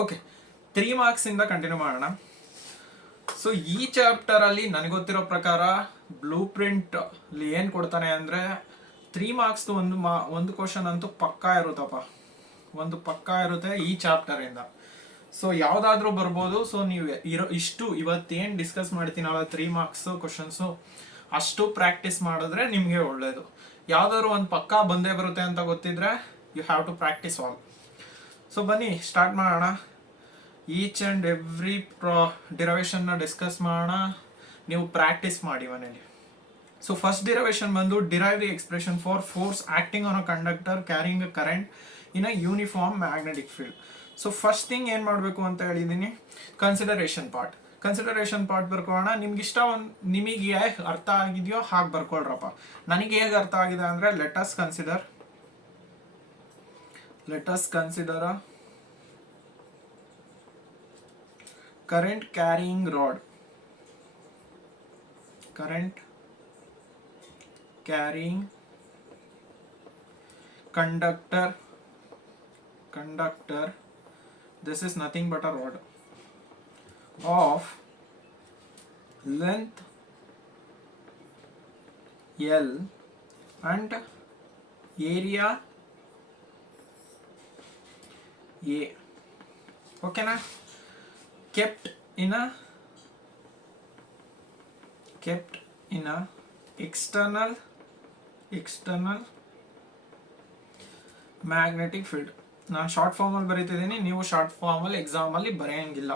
Okay, 3 ಮಾರ್ಕ್ಸಿಂದ continue ಮಾಡೋಣ. So ಈ ಚಾಪ್ಟರಲ್ಲಿ ನನಗೆ ಗೊತ್ತಿರೋ ಪ್ರಕಾರ ಬ್ಲೂ ಪ್ರಿಂಟ್ ಅಲ್ಲಿ ಏನು ಕೊಡ್ತಾನೆ ಅಂದರೆ 3 ಮಾರ್ಕ್ಸ್ದು ಒಂದು ಕ್ವಶನ್ ಅಂತೂ ಪಕ್ಕಾ ಇರುತ್ತಪ್ಪ, ಒಂದು ಪಕ್ಕಾ ಇರುತ್ತೆ ಈ ಚಾಪ್ಟರಿಂದ. ಸೊ ಯಾವುದಾದ್ರೂ ಬರ್ಬೋದು. ಸೊ ನೀವು ಇವತ್ತೇನು ಡಿಸ್ಕಸ್ ಮಾಡ್ತೀನಲ್ಲ 3 ಮಾರ್ಕ್ಸ್ ಕ್ವಶನ್ಸು ಅಷ್ಟು ಪ್ರಾಕ್ಟೀಸ್ ಮಾಡಿದ್ರೆ ನಿಮಗೆ ಒಳ್ಳೇದು. ಯಾವುದಾದ್ರು ಒಂದು ಪಕ್ಕಾ ಬಂದೇ ಬರುತ್ತೆ ಅಂತ ಗೊತ್ತಿದ್ರೆ you have to practise all. So ಬನ್ನಿ ಸ್ಟಾರ್ಟ್ ಮಾಡೋಣ. ಈಚ್ ಆ್ಯಂಡ್ ಎವ್ರಿ ಡಿರವೇಷನ್ನ ಡಿಸ್ಕಸ್ ಮಾಡೋಣ, ನೀವು ಪ್ರಾಕ್ಟೀಸ್ ಮಾಡಿ ಮನೇಲಿ. ಸೊ ಫಸ್ಟ್ ಡಿರವೇಷನ್ ಬಂದು derive the expression for force acting on a conductor carrying a current in a uniform magnetic field. So first thing ಏನು ಮಾಡಬೇಕು ಅಂತ ಹೇಳಿದ್ದೀನಿ, ಕನ್ಸಿಡರೇಷನ್ ಪಾರ್ಟ್ ಬರ್ಕೊಳ್ಳೋಣ. ನಿಮಗೆ ಹೇಗೆ ಅರ್ಥ ಆಗಿದೆಯೋ ಹಾಗೆ ಬರ್ಕೊಳ್ರಪ್ಪ. ನನಗೆ ಹೇಗೆ ಅರ್ಥ ಆಗಿದೆ ಅಂದರೆ let us consider current carrying rod, current carrying conductor, this is nothing but a rod of length L and area A. Okay na? kept in a external magnetic field. ನಾನು ಶಾರ್ಟ್ ಫಾರ್ಮಲ್ಲಿ ಬರೀತಿದ್ದೀನಿ, ನೀವು ಶಾರ್ಟ್ ಫಾರ್ಮಲ್ಲಿ ಎಕ್ಸಾಮಲ್ಲಿ ಬರೆಯಂಗಿಲ್ಲ.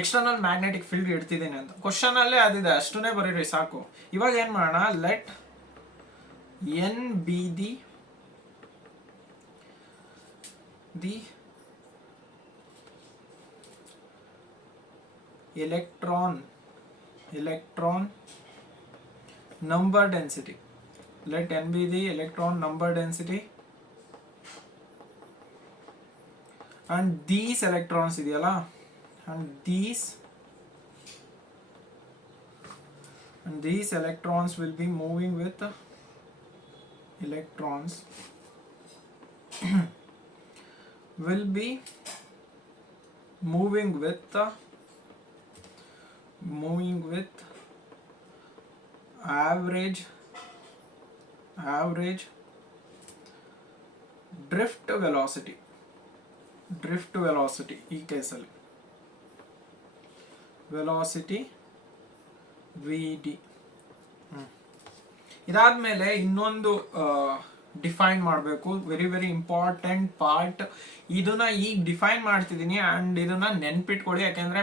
External magnetic field ಇಡ್ತಿದ್ದೀನಿ ಅಂತ ಕ್ವಶನಲ್ಲೇ ಅದಿದೆ, ಅಷ್ಟನ್ನೇ ಬರೀರಿ ಸಾಕು. ಇವಾಗ ಏನು ಮಾಡೋಣ, let N be the electron number density. Let n be the electron number density and these electrons ideyala, and these electrons will be moving with average drift velocity ಈ ಕೇಸಲ್ಲಿ velocity VD. ಇದಾದ್ಮೇಲೆ ಇನ್ನೊಂದು ಡಿಫೈನ್ ಮಾಡಬೇಕು, very very important part. ಇದನ್ನ ಈಗ define ಮಾಡ್ತಿದ್ದೀನಿ and ಇದನ್ನ ನೆನ್ಪಿಟ್ಕೊಳ್ಳಿ, ಯಾಕೆಂದ್ರೆ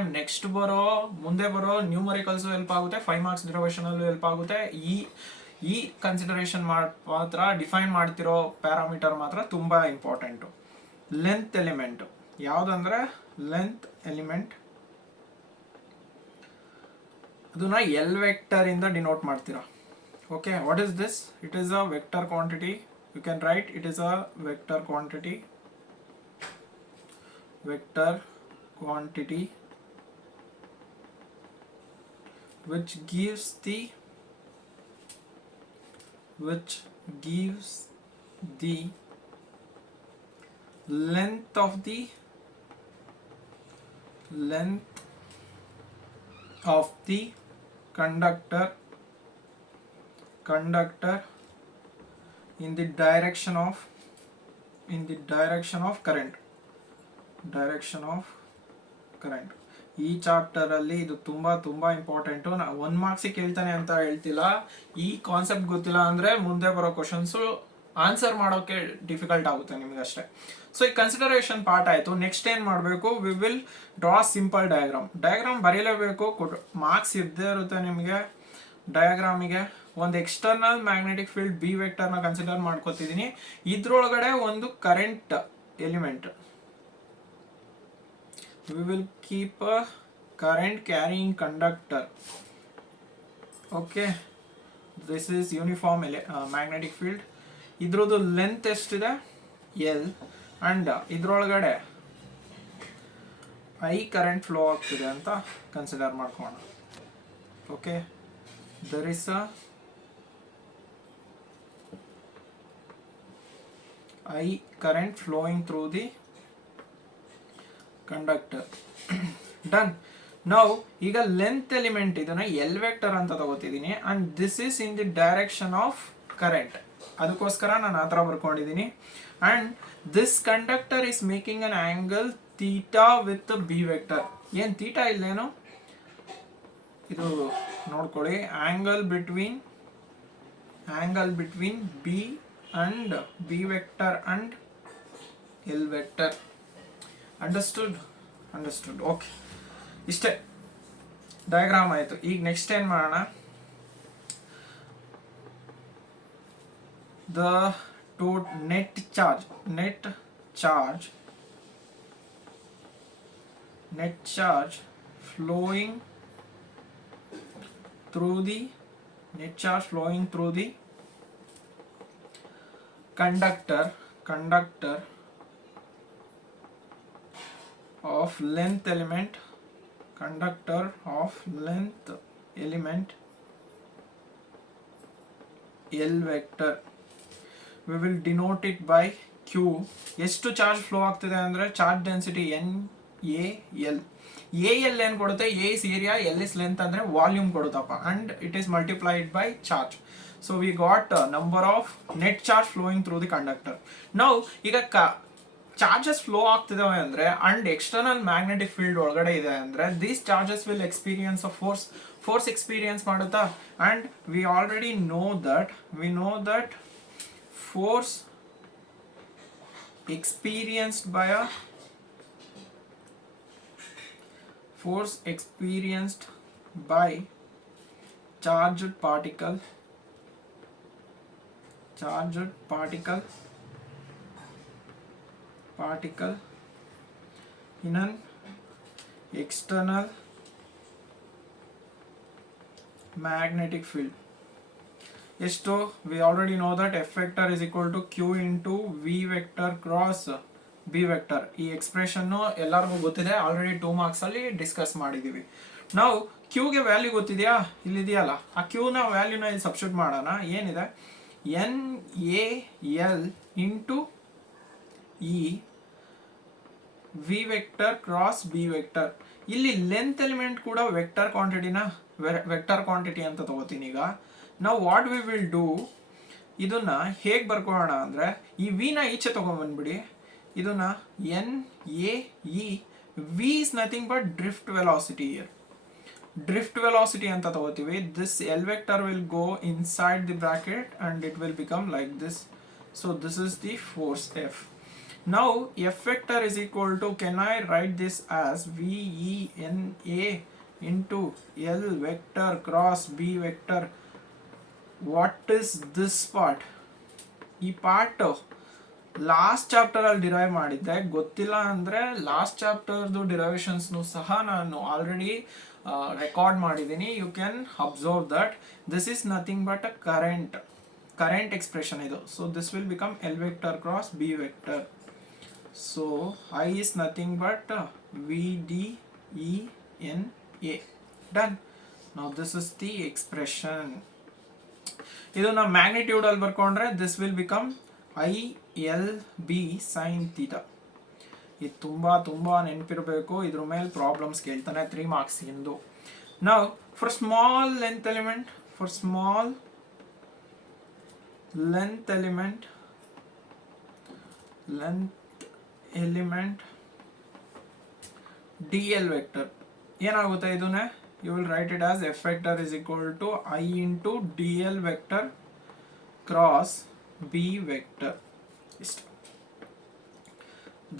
ಮುಂದೆ ಬರೋ ನ್ಯೂಮರಿಕಲ್ಸು ಹೆಲ್ಪ್ ಆಗುತ್ತೆ, 5 ಮಾರ್ಕ್ಸ್ ಡಿರವೇಷನಲ್ಲೂ ಹೆಲ್ಪ್ ಆಗುತ್ತೆ. ಈ ಕನ್ಸಿಡರೇಷನ್ ಮಾತ್ರ ಡಿಫೈನ್ ಮಾಡ್ತಿರೋ ಪ್ಯಾರಾಮೀಟರ್ ಮಾತ್ರ ತುಂಬ ಇಂಪಾರ್ಟೆಂಟು. ಲೆಂತ್ ಎಲಿಮೆಂಟ್ ಯಾವುದಂದ್ರೆ ಅದನ್ನ ಎಲ್ ವೆಕ್ಟರ್ ಇಂದ ಡಿನೋಟ್ ಮಾಡ್ತೀರಾ. Okay, what is this? It is a vector quantity. You can write it is a vector quantity which gives the length of the conductor in the direction of current. ಈ chapter ಅಲ್ಲಿ ಇದು ತುಂಬಾ important. 1 ಮಾರ್ಕ್ಸಿಗೆ ಕೇಳ್ತಾನೆ ಅಂತ ಹೇಳ್ತಿಲ್ಲ, ಈ concept ಗೊತ್ತಿಲ್ಲ ಅಂದ್ರೆ ಮುಂದೆ ಬರೋ ಕ್ವಶನ್ಸ್ ಆನ್ಸರ್ ಮಾಡೋಕೆ ಡಿಫಿಕಲ್ಟ್ ಆಗುತ್ತೆ ನಿಮ್ಗೆ ಅಷ್ಟೇ. ಸೊ ಈ ಕನ್ಸಿಡರೇಷನ್ ಪಾರ್ಟ್ ಆಯ್ತು. ನೆಕ್ಸ್ಟ್ ಏನ್ ಮಾಡಬೇಕು, we will draw simple diagram ಬರೀಲೇಬೇಕು, ಮಾರ್ಕ್ಸ್ ಇದ್ದೇ ಇರುತ್ತೆ ನಿಮಗೆ. ಡಯಾಗ್ರಾಮಿಗೆ ಒಂದು ಎಕ್ಸ್ಟರ್ನಲ್ ಮ್ಯಾಗ್ನೆಟಿಕ್ ಫೀಲ್ಡ್ ಬಿ ವೆಕ್ಟರ್ನ ಕನ್ಸಿಡರ್ ಮಾಡ್ಕೋತಿದ್ದೀನಿ. ಇದ್ರೊಳಗಡೆ ಒಂದು current element, we will keep a current carrying conductor. Okay, this is uniform magnetic field. ಇದ್ರದ್ದು ಲೆಂತ್ ಎಷ್ಟಿದೆ ಎಲ್, ಅಂಡ್ ಇದ್ರೊಳಗಡೆ ಐ ಕರೆಂಟ್ ಫ್ಲೋ ಆಗ್ತಿದೆ ಅಂತ ಕನ್ಸಿಡರ್ ಮಾಡ್ಕೋಣ. Okay, there is a I current flowing through the conductor. Done. ನಾವು ಈಗ length element ಇದನ್ನ L vector ಅಂತ ತಗೋತಿದ್ದೀನಿ and this is in the direction of current. ಅದಕ್ಕೋಸ್ಕರ ನಾನು ಆ ಥರ ಬರ್ಕೊಂಡಿದ್ದೀನಿ. And this conductor is making an angle theta with B vector. ಏನು ಥೀಟಾ ಇಲ್ಲೇನು, ಇದು ನೋಡ್ಕೊಳ್ಳಿ, angle between B and B vector and L vector. Understood okay, ಇಷ್ಟೇ ಡಯಾಗ್ರಾಮ್ ಆಯಿತು. ಈಗ ನೆಕ್ಸ್ಟ್ ಏನು ಮಾಡೋಣ, the net charge flowing through the conductor of length element L vector. We will denote it by Q. ಎಷ್ಟು charge flow ಆಗ್ತಿದೆ ಅಂದರೆ charge density NaL. AL ಏನು ಕೊಡುತ್ತೆ, A is area, L is length ಅಂದರೆ volume ಕೊಡುತ್ತಪ್ಪ, and it is multiplied by charge. So we got number of net charge flowing through the conductor. ನಾವು ಈಗ charges flow ಆಗ್ತಿದಾವೆ ಅಂದರೆ and external magnetic field ಒಳಗಡೆ ಇದೆ ಅಂದರೆ these charges will experience a force experience ಮಾಡುತ್ತಾ. And we already know that force experienced by charged particle in an external magnetic field. ಎಷ್ಟು, we already know that F vector is equal to Q into V vector cross B vector. ಈ expression ಎಲ್ಲರಿಗೂ ಗೊತ್ತಿದೆ, already 2 marks ಅಲ್ಲಿ discuss ಮಾಡಿದ್ದೀವಿ. ನಾವು Qಗೆ value ಗೊತ್ತಿದೆಯಾ, ಇಲ್ಲಿದೆಯಲ್ಲ, ಆ Qನ ವ್ಯಾಲ್ಯೂನ ಇಲ್ಲಿ ಸಬ್ಸ್ಟಿಟ್ಯೂಟ್ ಮಾಡೋಣ. ಏನಿದೆ, NaL ಇಂಟು ಈ V vector cross B vector. ಇಲ್ಲಿ ಲೆಂತ್ ಎಲಿಮೆಂಟ್ ಕೂಡ ವೆಕ್ಟರ್ ಕ್ವಾಂಟಿಟಿ ಅಂತ ತಗೋತೀನಿ. ಈಗ ನಾವು ವಾಟ್ ವಿ ವಿಲ್ ಡೂ, ಇದನ್ನ ಹೇಗೆ ಬರ್ಕೊಳ್ಳೋಣ ಅಂದರೆ ಈ ವಿನ ಈಚೆ ತೊಗೊಂಡ್ಬಂದ್ಬಿಡಿ, ಇದನ್ನ NaE, V is nothing but drift velocity here. Drift velocity ಅಂತ ತಗೋತೀವಿ. This L vector will go inside the bracket and it will become like this. So this is the force F. Now F vector is equal to, can I write this as VENA into L vector cross B vector. What is this part? ಈ part last chapter ಅಲ್ಲಿ derive ಮಾಡಿದ್ದೆ, ಗೊತ್ತಿಲ್ಲ ಅಂದರೆ last ಚಾಪ್ಟರ್ದು ಡಿರೈವೇಷನ್ಸ್ನು ಸಹ ನಾನು already record ಮಾಡಿದ್ದೀನಿ. You can observe that this is nothing but a current expression ಇದು. So this will become L vector cross B vector. So I is nothing but VDENA. Done. Now this is the expression. ಇದನ್ನ magnitude ಅಲ್ಲಿ ಬರ್ಕೊಂಡ್ರೆ this will become ILB sine theta. ಇದು ತುಂಬಾ ನೆನಪಿರಬೇಕು, ಇದ್ರ ಮೇಲೆ problems ಕೇಳ್ತಾನೆ 3 marks ಇಂದು. ನಾವು for small length element DL vector ಏನಾಗುತ್ತೆ, ಇದನ್ನೇ you will write it as F vector is equal to I into DL vector cross B vector.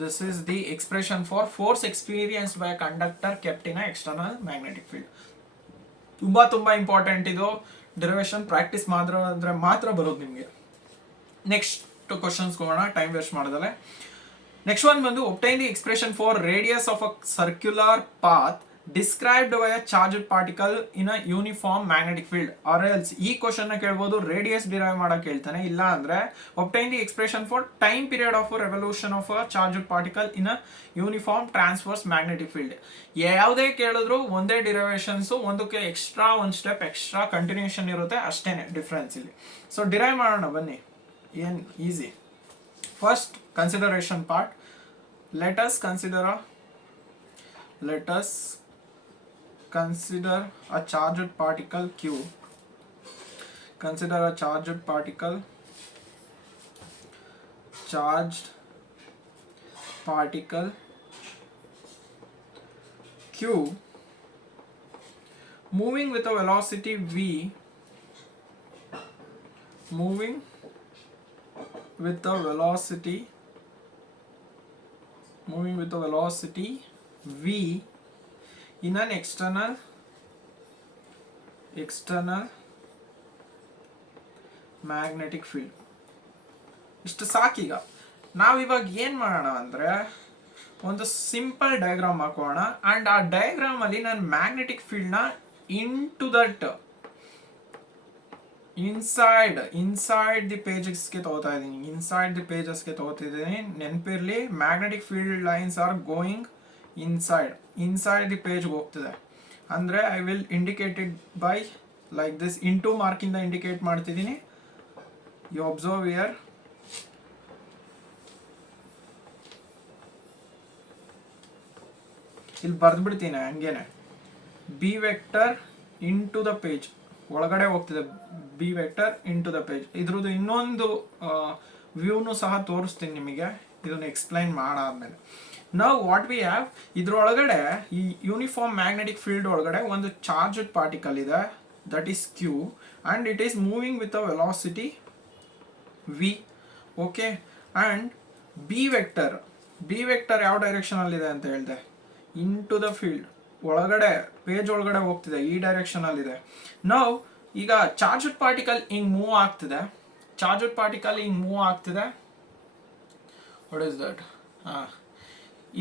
This is the expression for force experienced by a conductor kept in an external magnetic field. ತುಂಬಾ important ಇದು. Derivation practice ಮಾತ್ರ ಬರೋದು ನಿಮಗೆ. Next questions ಹೋಗೋಣ, time waste ಮಾಡೋದಲ್ಲ. Next one ಬಂದು obtain the expression for radius of a circular path described by a charged particle in a uniform magnetic field. or else ಈ question ನ ಕೇಳಬಹುದು, ರೇಡಿಯಸ್ ಡಿರೈವ್ ಮಾಡಕ್ಕೆ ಹೇಳ್ತಾನೆ, ಇಲ್ಲ ಅಂದ್ರೆ obtain the expression for time period of a revolution of a charged particle in a uniform transverse magnetic field. ಯಾವುದೇ ಕೇಳಿದ್ರು ಒಂದೇ ಡಿರೈವೇಷನ್ಸ್, ಒಂದಕ್ಕೆ ಎಕ್ಸ್ಟ್ರಾ ಒಂದು ಸ್ಟೆಪ್ ಎಕ್ಸ್ಟ್ರಾ ಕಂಟಿನ್ಯೂಷನ್ ಇರುತ್ತೆ, ಅಷ್ಟೇನೆ ಡಿಫ್ರೆನ್ಸ್ ಇಲ್ಲಿ. ಸೊ ಡಿರೈವ್ ಮಾಡೋಣ ಬನ್ನಿ, ಏನ್ easy. First consideration part, let us consider let us consider a charged particle q. Consider a charged particle q moving with a velocity v, moving with a velocity v in an external magnetic field. ಇಷ್ಟು ಸಾಕೀಗ. ನಾವಿವಾಗ ಏನು ಮಾಡೋಣ ಅಂದರೆ ಒಂದು simple diagram ಹಾಕೋಣ and ಆ ಡಯಾಗ್ರಾಮಲ್ಲಿ ನಾನು ಮ್ಯಾಗ್ನೆಟಿಕ್ ಫೀಲ್ಡ್ನ ಇಂಟು ದಟ್ ಇನ್ಸೈಡ್ ದಿ ಪೇಜಸ್ಗೆ ತಗೋತಾ ಇದ್ದೀನಿ. ಇನ್ಸೈಡ್ ದಿ ಪೇಜಸ್ಗೆ ತಗೋತಿದ್ದೀನಿ. ನೆನಪಿರಲಿ, magnetic field lines are going inside the ಪೇಜ್ಗೆ ಹೋಗ್ತಿದೆ. ಅಂದರೆ I will indicated by like this, into ಮಾರ್ಕಿಂದ ಇಂಡಿಕೇಟ್ ಮಾಡ್ತಿದ್ದೀನಿ. You observe here. ಇಲ್ಲಿ ಬರೆದ್ಬಿಡ್ತೀನಿ ಹಂಗೇನೆ. B vector into the page ಒಳಗಡೆ ಹೋಗ್ತಿದೆ. B vector into the page. ಇದ್ರದ್ದು ಇನ್ನೊಂದು ವ್ಯೂನು ಸಹ ತೋರಿಸ್ತೀನಿ ನಿಮಗೆ, ಇದನ್ನು ಎಕ್ಸ್ಪ್ಲೈನ್ ಮಾಡಾದ್ಮೇಲೆ. ನಾವು ವಾಟ್ ವಿ ಹ್ಯಾವ್, ಇದ್ರೊಳಗಡೆ ಈ ಯೂನಿಫಾರ್ಮ್ ಮ್ಯಾಗ್ನೆಟಿಕ್ ಫೀಲ್ಡ್ ಒಳಗಡೆ ಒಂದು ಚಾರ್ಜ್ಡ್ ಪಾರ್ಟಿಕಲ್ ಇದೆ, that is q, and it is moving with a velocity v. Okay, and B vector ಯಾವ ಡೈರೆಕ್ಷನಲ್ಲಿದೆ ಅಂತ ಹೇಳಿದೆ, ಇಂಟು ದ ಫೀಲ್ಡ್ ಒಳಗಡೆ, ಪೇಜ್ ಒಳಗಡೆ ಹೋಗ್ತಿದೆ, ಈ ಡೈರೆಕ್ಷನಲ್ಲಿದೆ. ನಾವು ಈಗ ಚಾರ್ಜ್ಡ್ ಪಾರ್ಟಿಕಲ್ ಹಿಂಗೆ ಮೂವ್ ಆಗ್ತಿದೆ. What is that?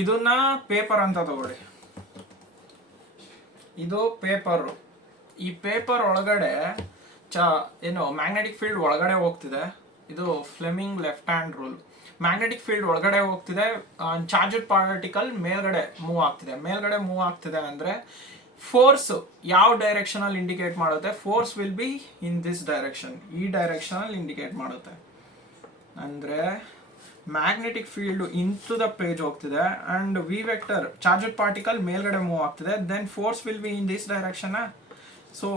ಇದನ್ನ ಪೇಪರ್ ಅಂತ ತಗೊಳ್ಳಿ. ಇದು ಪೇಪರು. ಈ ಪೇಪರ್ ಒಳಗಡೆ ಏನು ಮ್ಯಾಗ್ನೆಟಿಕ್ ಫೀಲ್ಡ್ ಒಳಗಡೆ ಹೋಗ್ತಿದೆ. ಇದು Fleming left hand rule. Magnetic field ಒಳಗಡೆ ಹೋಗ್ತಿದೆ, ಚಾರ್ಜ್ಡ್ ಪಾರ್ಟಿಕಲ್ ಮೇಲ್ಗಡೆ ಮೂವ್ ಆಗ್ತಿದೆ ಅಂದರೆ ಫೋರ್ಸ್ ಯಾವ ಡೈರೆಕ್ಷನಲ್ಲಿ ಇಂಡಿಕೇಟ್ ಮಾಡುತ್ತೆ? Force will be in this direction, ಈ ಡೈರೆಕ್ಷನಲ್ಲಿ ಇಂಡಿಕೇಟ್ ಮಾಡುತ್ತೆ. ಅಂದರೆ magnetic field into the page ಹೋಗ್ತಿದೆ and V vector charged particle ಮೇಲ್ಗಡೆ ಮೂವ್ ಆಗ್ತಿದೆ. Then force will be in this direction. So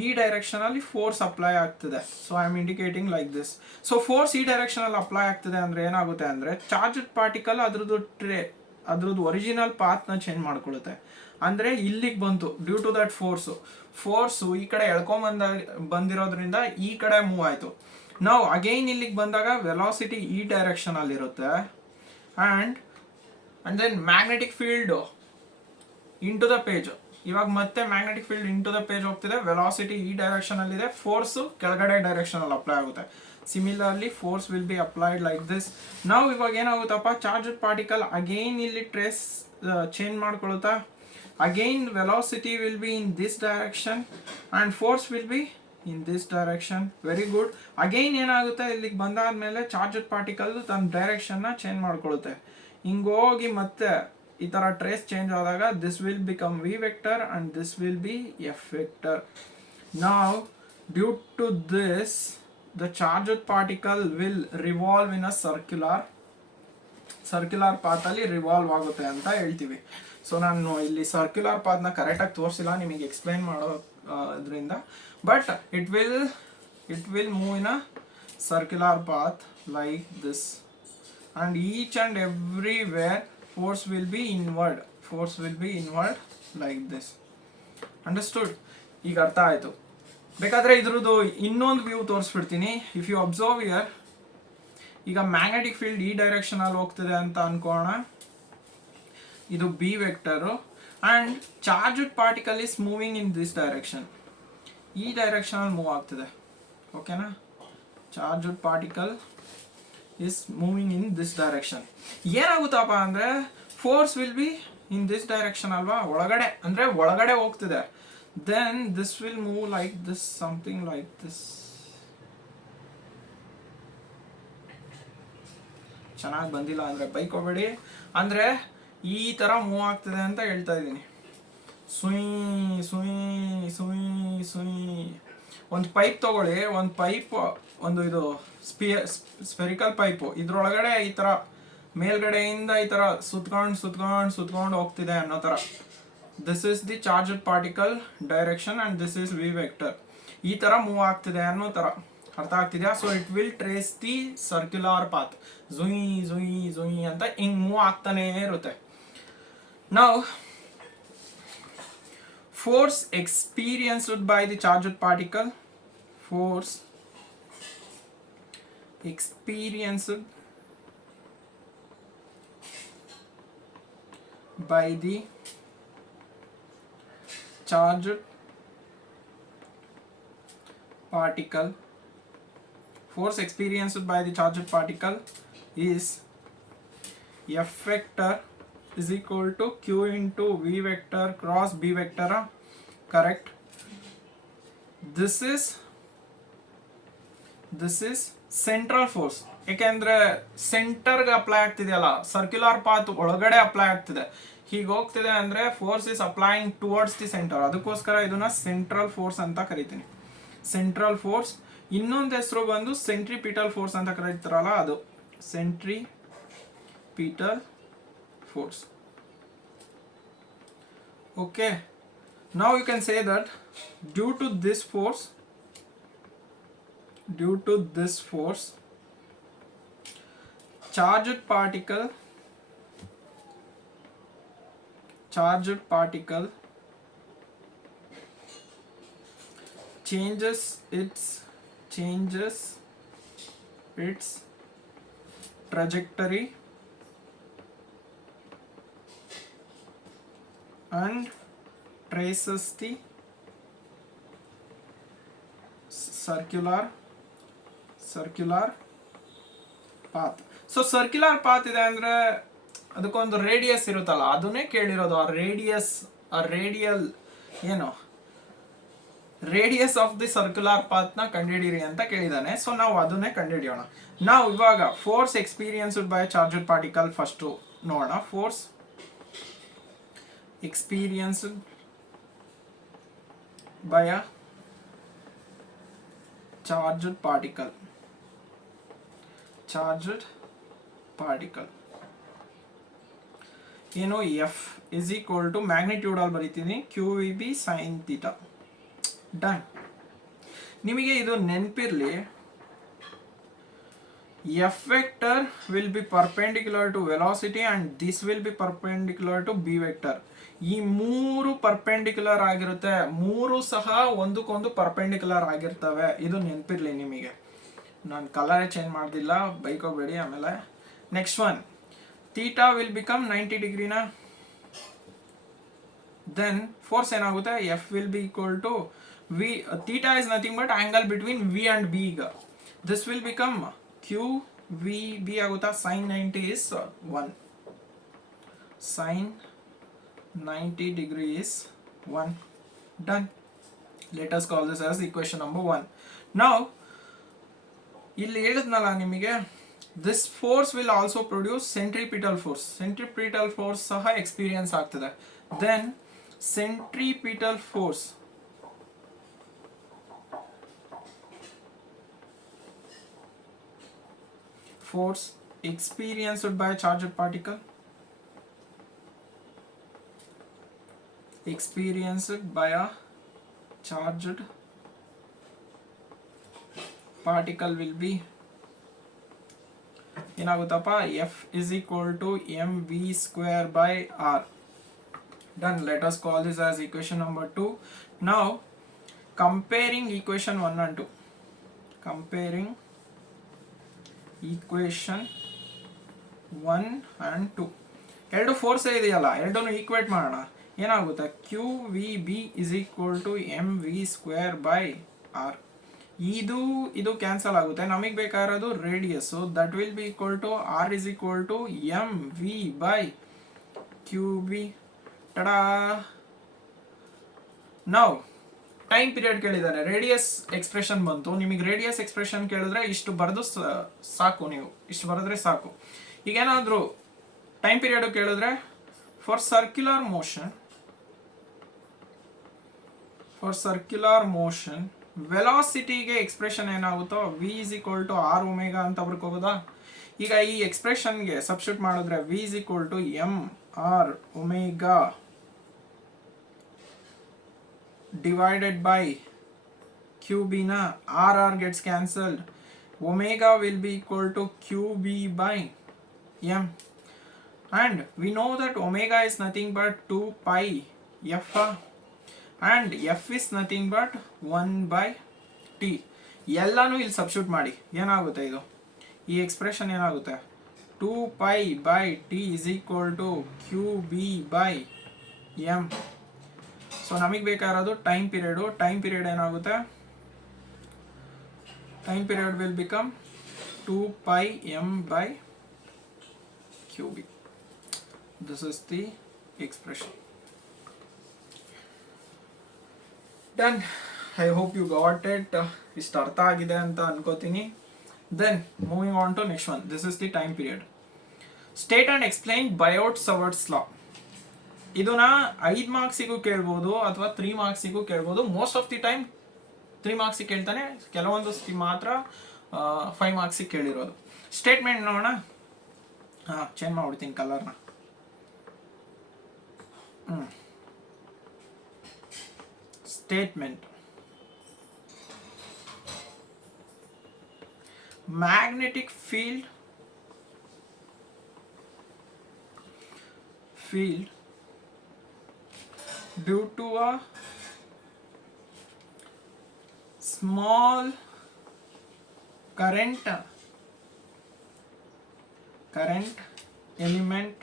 ಈ ಡೈರೆಕ್ಷನಲ್ಲಿ ಫೋರ್ಸ್ ಅಪ್ಲೈ ಆಗ್ತಿದೆ. So I am indicating like this. So force ಈ ಡೈರೆಕ್ಷನಲ್ಲಿ ಅಪ್ಲೈ ಆಗ್ತಿದೆ ಅಂದರೆ ಏನಾಗುತ್ತೆ ಅಂದರೆ ಚಾರ್ಜ್ಡ್ ಪಾರ್ಟಿಕಲ್ ಅದ್ರದ್ದು ಒರಿಜಿನಲ್ ಪಾತ್ನ ಚೇಂಜ್ ಮಾಡ್ಕೊಳ್ಳುತ್ತೆ. ಅಂದರೆ ಇಲ್ಲಿಗೆ ಬಂತು ಡ್ಯೂ ಟು ದಟ್ ಫೋರ್ಸು ಈ ಕಡೆ ಬಂದಿರೋದ್ರಿಂದ ಈ ಕಡೆ ಮೂವ್ ಆಯಿತು. ನಾವು ಅಗೈನ್ ಇಲ್ಲಿಗೆ ಬಂದಾಗ ವೆಲಾಸಿಟಿ ಈ ಡೈರೆಕ್ಷನಲ್ಲಿರುತ್ತೆ and then magnetic field into the page. ಇವಾಗ ಮತ್ತೆ magnetic field into the page ಹೋಗ್ತಿದೆ, ವೆಲಾಸಿಟಿ ಈ ಡೈರೆಕ್ಷನಲ್ಲಿದೆ, ಫೋರ್ಸು ಕೆಳಗಡೆ ಡೈರೆಕ್ಷನಲ್ಲಿ ಅಪ್ಲೈ ಆಗುತ್ತೆ. Similarly force will be applied like this. ನಾವು ಇವಾಗ ಏನಾಗುತ್ತಪ್ಪ, ಚಾರ್ಜ್ಡ್ ಪಾರ್ಟಿಕಲ್ ಅಗೈನ್ ಇಲ್ಲಿ ಟ್ರೇಸ್ ಚೇಂಜ್ ಮಾಡ್ಕೊಳುತ್ತಾ. Again velocity will be in this direction and force will be in this direction. Very good. Again ಏನಾಗುತ್ತೆ, ಇಲ್ಲಿಗೆ ಬಂದಾದ್ಮೇಲೆ ಚಾರ್ಜ್ಡ್ ಪಾರ್ಟಿಕಲ್ ತನ್ನ ಡೈರೆಕ್ಷನ್ನ change ಮಾಡ್ಕೊಳ್ಳುತ್ತೆ. ಹಿಂಗೋಗಿ ಮತ್ತೆ ಈ ಥರ ಟ್ರೇಸ್ ಚೇಂಜ್ ಆದಾಗ this will become V vector and this will be F vector. ನಾವ್ due to this the charged particle will revolve in a circular ಪಾತಲ್ಲಿ ರಿವಾಲ್ವ್ ಆಗುತ್ತೆ ಅಂತ ಹೇಳ್ತೀವಿ. ಸೊ ನಾನು ಇಲ್ಲಿ ಸರ್ಕ್ಯುಲರ್ ಪಾತ್ನ ಕರೆಕ್ಟಾಗಿ ತೋರಿಸಿಲ್ಲ ನಿಮಗೆ ಎಕ್ಸ್ಪ್ಲೈನ್ ಮಾಡೋದ್ರಿಂದ, but it will move in a circular path like this and each and everywhere force will be inward like this. Understood? ಈಗ ಅರ್ಥ ಆಯಿತು. ಬೇಕಾದರೆ ಇದ್ರದ್ದು ಇನ್ನೊಂದು ವ್ಯೂ ತೋರಿಸ್ಬಿಡ್ತೀನಿ. ಇಫ್ ಯು ಅಬ್ಸರ್ವ್ ಹಿಯರ್, ಈಗ ಮ್ಯಾಗ್ನೆಟಿಕ್ ಫೀಲ್ಡ್ ಈ ಡೈರೆಕ್ಷನಲ್ಲಿ ಹೋಗ್ತಿದೆ ಅಂತ ಅನ್ಕೋಣ. ಇದು B vector and charged particle is moving in this direction. ಈ ಡೈರೆಕ್ಷನಲ್ಲಿ ಮೂವ್ ಆಗ್ತಿದೆ. ಓಕೆನಾ? Charged particle is moving in this direction. ಏನಾಗುತ್ತಪ್ಪ ಅಂದರೆ force will be in this direction ಅಲ್ವಾ, ಒಳಗಡೆ ಅಂದರೆ ಒಳಗಡೆ ಹೋಗ್ತಿದೆ. Then this will move like this, something like this. ಚೆನ್ನಾಗಿ ಬಂದಿಲ್ಲ ಅಂದರೆ ಬೈಕೋಬೇಡಿ. ಅಂದರೆ ಈ ಥರ ಮೂವ್ ಆಗ್ತಿದೆ ಅಂತ ಹೇಳ್ತಾ ಇದ್ದೀನಿ. ಸುಯ್ ಸುಯ್ ಸುಯ್ ಸುಯ್. ಒಂದು ಪೈಪ್ ತಗೊಳ್ಳಿ, ಒಂದು ಇದು ಸ್ಪೆರಿಕಲ್ ಪೈಪು. ಇದ್ರೊಳಗಡೆ ಈ ಥರ ಮೇಲ್ಗಡೆಯಿಂದ ಈ ತರ ಸುತ್ಕೊಂಡು ಹೋಗ್ತಿದೆ ಅನ್ನೋ ತರ. This is the charged particle direction and this is V vector. ಈ ತರ ಮೂವ್ ಆಗ್ತಿದೆ ಅನ್ನೋ ತರ. ಅರ್ಥ ಆಗ್ತಿದ್ಯಾ? So it will trace the circular path. ಝುಯಿ ಅಂತ ಹಿಂಗ್ ಮೂವ್ ಆಗ್ತಾನೆ ಇರುತ್ತೆ. ನಾವು force experienced by the charged particle, force experienced by the charged particle, force experienced by the charged particle is F vector is equal to Q into V vector cross B vector. Correct. This is central force. ಯಾಕೆಂದ್ರೆ ಸೆಂಟರ್ಗೆ apply ಆಗ್ತಿದೆಯಲ್ಲ, circular path ಒಳಗಡೆ apply ಆಗ್ತಿದೆ. ಹೀಗೆ ಹೋಗ್ತಿದೆ ಅಂದ್ರೆ force is applying towards the centre. ಅದಕ್ಕೋಸ್ಕರ ಇದನ್ನ central force ಅಂತ ಕರಿತೀನಿ. Central force. ಇನ್ನೊಂದು ಹೆಸರು ಬಂದು ಸೆಂಟ್ರಿಪಿಟಲ್ ಫೋರ್ಸ್ ಅಂತ ಕರೀತಾರಲ್ಲ, ಅದು centripetal force. Okay, now you can say that due to this force charged particle changes its trajectory and traces the circular path. So circular path ಇದೆ ಅಂದ್ರೆ ಅದಕ್ಕೊಂದು ರೇಡಿಯಸ್ ಇರುತ್ತಲ್ಲ, ಅದನ್ನೇ ಕೇಳಿರೋದು. ಆ ರೇಡಿಯಲ್ ಏನು radius of the circular path ನ ಕಂಡುಹಿಡಿಯಿರಿ ಅಂತ ಕೇಳಿದಾನೆ. ಸೊ ನಾವು ಅದನ್ನೇ ಕಂಡುಹಿಡಿಯೋಣ. ನಾವು ಇವಾಗ force experienced by charged particle first ನೋಡೋಣ. Force experienced by a charged particle ಏನು F is equal to magnitude ಅಲ್ಲಿ ಬರೀತೀನಿ QVB sin theta. ಡನ್. ನಿಮಗೆ ಇದು ನೆನಪಿರ್ಲಿ, F vector will be perpendicular to velocity and this will be perpendicular to B vector. ಈ ಮೂರು perpendicular ಆಗಿರುತ್ತೆ, ಮೂರು ಸಹ ಒಂದಕ್ಕೊಂದು ಪರ್ಪೆಂಡಿಕ್ಯುಲರ್ ಆಗಿರ್ತವೆ. ಇದು ನೆನಪಿರ್ಲಿ ನಿಮಗೆ. ನಾನು ಕಲರೇ ಚೇಂಜ್ ಮಾಡ್ದಿಲ್ಲ, ಬೈಕೋಬೇಡಿ. ಆಮೇಲೆ next one, theta will become 90 ಡಿಗ್ರಿನ. ದೆನ್ ಫೋರ್ಸ್ ಏನಾಗುತ್ತೆ, F will be equal to V. Theta is nothing but angle between V and B. ಈಗ this will become Q V B ಆಗುತ್ತಾ. Sine 90 is 1. Sine 90 degree is 1. Done. Let us call this as equation number 1. Now ಇಲ್ಲಿ ಹೇಳಿದ್ನಲ್ಲ ನಿಮಗೆ, this force will also produce centripetal force. Centripetal force ಸಹ experience ಆಗ್ತದೆ. Then centripetal force experienced by a charged particle will be ಏನಾಗುತ್ತಪ್ಪ, F is equal to mv square by r. Done. Let us call this as equation number 2. Now comparing equation 1 and 2. Comparing equation 1 and 2. ಎರಡು force ಇದೆಯಲ್ಲ, ಎರಡನ್ನು equate ಮಾಡೋಣ. ಏನಾಗುತ್ತೆ, q V B is equal to m v square by r. ಇದು cancel ಆಗುತ್ತೆ. ನಮಗೆ ಬೇಕಾಗಿರೋದು radius. That will be equal to r is equal to m v by q B. Tada. ನಾವು ಟೈಮ್ ಪೀರಿಯಡ್ ಕೇಳಿದ್ದಾನೆ, radius expression ಬಂತು. ನಿಮಗೆ radius expression ಕೇಳಿದ್ರೆ ಇಷ್ಟು ಬರೆದು ಸಾಕು, ನೀವು ಇಷ್ಟು ಬರೆದ್ರೆ ಸಾಕು. ಈಗೇನಾದರೂ ಟೈಮ್ ಪೀರಿಯಡ್ ಕೇಳಿದ್ರೆ ಫಾರ್ ಸರ್ಕ್ಯುಲರ್ ಮೋಷನ್ ವೆಲಾಸಿಟಿಗೆ ಎಕ್ಸ್ಪ್ರೆಷನ್ ಏನಾಗುತ್ತೋ v is equal to r omega ಅಂತ ಬರ್ಕೋಬೋದಾ. ಈಗ ಈ ಎಕ್ಸ್ಪ್ರೆಷನ್ಗೆ ಸಬ್ಸ್ಟಿಟ್ಯೂಟ್ ಮಾಡಿದ್ರೆ v is equal to mr omega divided by qb na r gets cancelled, omega will be equal to qb by m, and we know that omega is nothing but 2 pi f, and f is nothing but 1 by t. ಎಲ್ಲಾನು ಇಲ್ಲಿ substitute ಮಾಡಿ ಏನಾಗುತ್ತೆ, ಇದು ಈ expression ಏನಾಗುತ್ತೆ, 2 pi by t is equal to qb by m. So ನಮಗೆ ಬೇಕಾಗಿರೋದು time period ಏನಾಗುತ್ತೆ, time period will become 2 pi m by qb. This is the expression. Done. I hope you got it. ಇಷ್ಟು ಅರ್ಥ ಆಗಿದೆ ಅಂತ ಅನ್ಕೋತೀನಿ. Then moving on to next one. This is the time period. State and explain Biot-Savart's law. ಇದನ್ನ 5 ಮಾರ್ಕ್ಸಿಗೂ ಕೇಳ್ಬೋದು ಅಥವಾ 3 ಮಾರ್ಕ್ಸಿಗೂ ಕೇಳ್ಬೋದು. Most of the time 3 ಮಾರ್ಕ್ಸಿಗೆ ಕೇಳ್ತಾನೆ, ಕೆಲವೊಂದು ಮಾತ್ರ 5 ಮಾರ್ಕ್ಸಿಗೆ ಕೇಳಿರೋದು. ಸ್ಟೇಟ್ಮೆಂಟ್ ನೋಡೋಣ. ಚೇಂಜ್ ಮಾಡ್ಬಿಡ್ತೀನಿ ಕಲರ್ನ. Statement. Magnetic field due to a small current element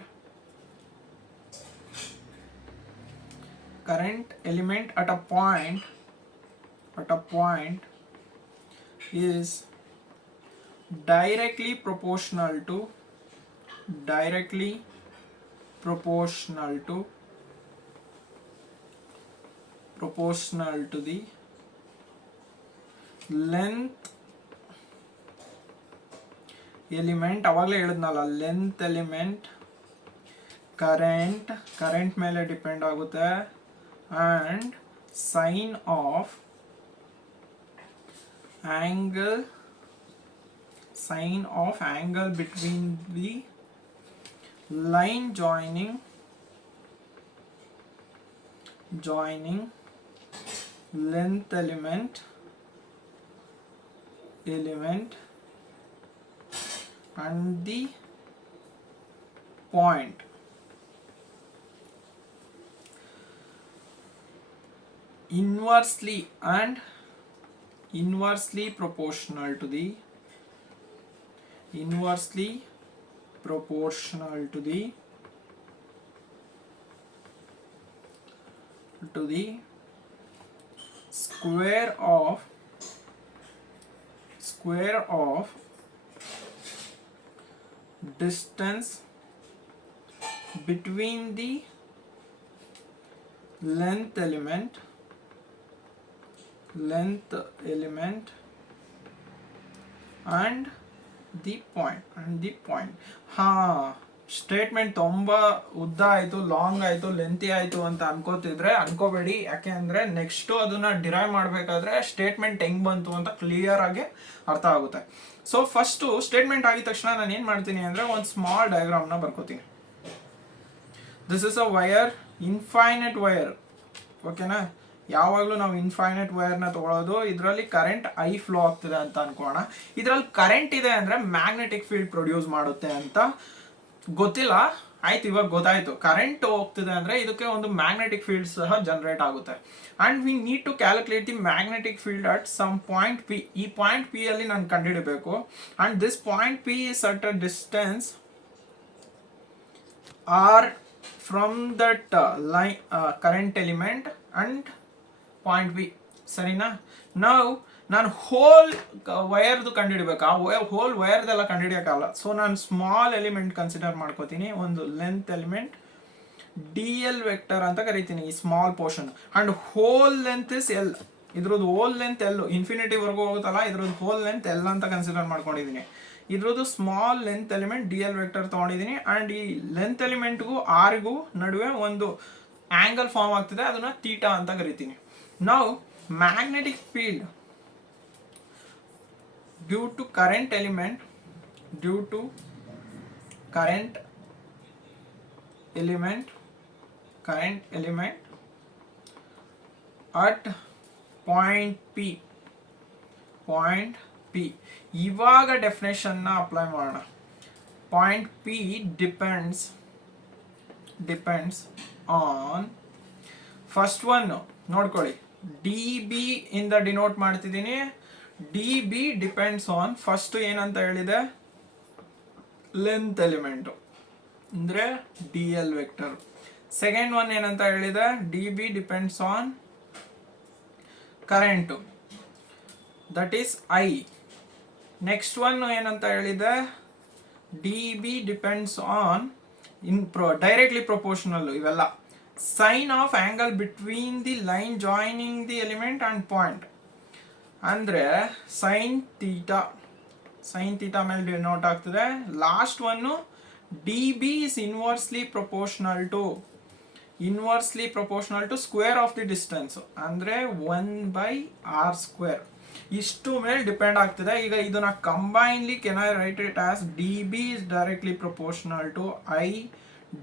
at a point is directly proportional to the length element. ಅವಾಗಲೇ ಹೇಳಿದ್ನಲ್ಲ, ಲೆಂತ್ ಎಲಿಮೆಂಟ್ ಕರೆಂಟ್ ಮೇಲೆ ಡಿಪೆಂಡ್ ಆಗುತ್ತೆ, and sine of angle between the line joining length element and the point. Inversely proportional to the square of distance between the length element and the point. Statement ತುಂಬಾ ಉದ್ದ ಆಯ್ತು, long ಆಯ್ತು, lengthy ಆಯ್ತು ಅಂತ ಅನ್ಕೋಬೇಡಿ. ಯಾಕೆ ಅಂದ್ರೆ next ಅದನ್ನ derive ಮಾಡ್ಬೇಕಾದ್ರೆ ಸ್ಟೇಟ್ಮೆಂಟ್ ಹೆಂಗ್ ಬಂತು ಅಂತ ಕ್ಲಿಯರ್ ಆಗಿ ಅರ್ಥ ಆಗುತ್ತೆ. ಸೊ ಫಸ್ಟ್ ಸ್ಟೇಟ್ಮೆಂಟ್ ಆಗಿದ ತಕ್ಷಣ ನಾನು ಏನ್ ಮಾಡ್ತೀನಿ ಅಂದ್ರೆ ಒಂದು ಸ್ಮಾಲ್ ಡಯಾಗ್ರಾಮ್ ನ ಬರ್ಕೋತೀನಿ. This is a wire, infinite wire. ಓಕೆನಾ, ಯಾವಾಗಲೂ ನಾವು ಇನ್ಫೈನೈಟ್ ವೈರ್ನ ತಗೊಳ್ಳೋದು. ಇದರಲ್ಲಿ ಕರೆಂಟ್ ಐ ಫ್ಲೋ ಆಗ್ತಿದೆ ಅಂತ ಅನ್ಕೋಣ. ಇದರಲ್ಲಿ ಕರೆಂಟ್ ಇದೆ ಅಂದ್ರೆ ಮ್ಯಾಗ್ನೆಟಿಕ್ ಫೀಲ್ಡ್ ಪ್ರೊಡ್ಯೂಸ್ ಮಾಡುತ್ತೆ ಅಂತ ಗೊತ್ತಿಲ್ಲ, ಆಯ್ತು ಇವಾಗ ಗೊತ್ತಾಯ್ತು. ಕರೆಂಟ್ ಹೋಗ್ತಿದೆ ಅಂದ್ರೆ ಇದಕ್ಕೆ ಒಂದು ಮ್ಯಾಗ್ನೆಟಿಕ್ ಫೀಲ್ಡ್ ಸಹ ಜನರೇಟ್ ಆಗುತ್ತೆ. And we need to calculate the magnetic field at some point P. ಈ ಪಾಯಿಂಟ್ ಪಿ ಅಲ್ಲಿ ನಾನು ಕಂಡುಹಿಡಬೇಕು. And this point P is at a distance R from that line current element and point B. ಸರಿನಾ? ನಾನು whole ವೈರ್ದು ಕಂಡುಹಿಡಬೇಕು. ಆ whole ವೈರ್ದೆಲ್ಲ ಕಂಡುಹಿಡಿಯೋಕ್ಕಾಗಲ್ಲ. ಸೊ ನಾನು ಸ್ಮಾಲ್ ಎಲಿಮೆಂಟ್ ಕನ್ಸಿಡರ್ ಮಾಡ್ಕೋತೀನಿ, ಒಂದು length element D L vector ಅಂತ ಕರಿತೀನಿ ಈ small portion. And hole length is L. ಇದ್ರದ್ದು ಹೋಲ್ ಲೆಂತ್ ಎಲ್ ಇನ್ಫಿನಿಟಿವರೆಗೂ ಹೋಗುತ್ತಲ್ಲ, ಇದ್ರದ್ದು ಹೋಲ್ ಲೆಂತ್ ಎಲ್ ಅಂತ ಕನ್ಸಿಡರ್ ಮಾಡ್ಕೊಂಡಿದ್ದೀನಿ. ಇದ್ರದ್ದು small length element D L vector ತೊಗೊಂಡಿದ್ದೀನಿ. ಅಂಡ್ ಈ ಲೆಂತ್ ಎಲಿಮೆಂಟ್ಗೂ ಆರ್ಗೂ ನಡುವೆ ಒಂದು ಆಂಗಲ್ ಫಾರ್ಮ್ ಆಗ್ತಿದೆ, ಅದನ್ನ ಥೀಟಾ ಅಂತ ಕರಿತೀನಿ. ನಾವು magnetic field due to current element due to current element at point P. ಇವಾಗ ಡೆಫಿನೇಷನ್ನ ಅಪ್ಲೈ ಮಾಡೋಣ. Point P depends on first one ನೋಡ್ಕೊಳ್ಳಿ, ಡಿ ಬಿ ಇಂದ ಡಿನೋಟ್ ಮಾಡ್ತಿದ್ದೀನಿ. D B depends on first ಏನಂತ ಹೇಳಿದೆ, ಲೆಂತ್ ಎಲಿಮೆಂಟು ಅಂದರೆ D L vector. Second one ಏನಂತ ಹೇಳಿದೆ, D B depends on current, that is I. Next one ಏನಂತ ಹೇಳಿದೆ, D B depends on directly proportional. ಇವೆಲ್ಲ sine of angle between the line joining the element and point ಅಂದರೆ sine theta ಮೇಲೆ denote ಆಗ್ತದೆ. Last one D B is inversely proportional to square of the distance ಅಂದರೆ 1/r². ಇಷ್ಟು ಮೇಲೆ depend ಆಗ್ತದೆ. ಈಗ ಇದನ್ನ ಕಂಬೈನ್ಲಿ can I write it as D B is directly proportional to I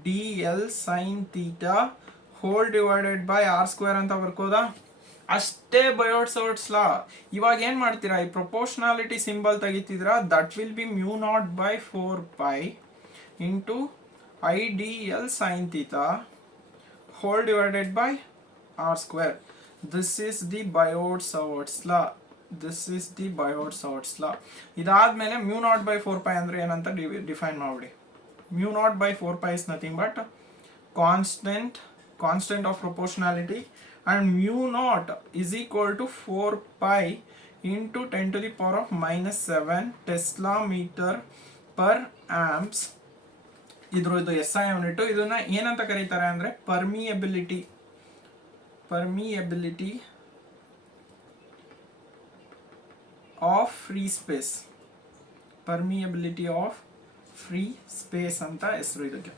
D L sine theta whole divided by r² ಅಂತ ಬರ್ಕೋದಾ? ಅಷ್ಟೇ ಬಯೋಟ್-ಸಾವರ್ಟ್ಸ್ ಲಾ. ಇವಾಗ ಏನು ಮಾಡ್ತೀರಾ, ಈ ಪ್ರೊಪೋರ್ಷನಾಲಿಟಿ ಸಿಂಬಲ್ ತೆಗಿತಿದ್ರ, that will be μ0/4π into I D L sine theta whole divided by r². This is the Biot Savart's law. ಇದಾದ್ಮೇಲೆ μ0/4π ಅಂದ್ರೆ ಏನಂತ ಡಿಫೈನ್ ಮಾಡ್ಬಿಡಿ. μ0/4π is nothing but constant of proportionality, and μ0 is equal to 4π into 10⁻⁻7 Tesla meter per amps. ಇದು SI unit. ಇದನ್ನ ಏನಂತ ಕರೀತಾರೆ ಅಂದ್ರೆ permeability of free space ಅಂತ ಹೆಸರು ಇದಕ್ಕೆ.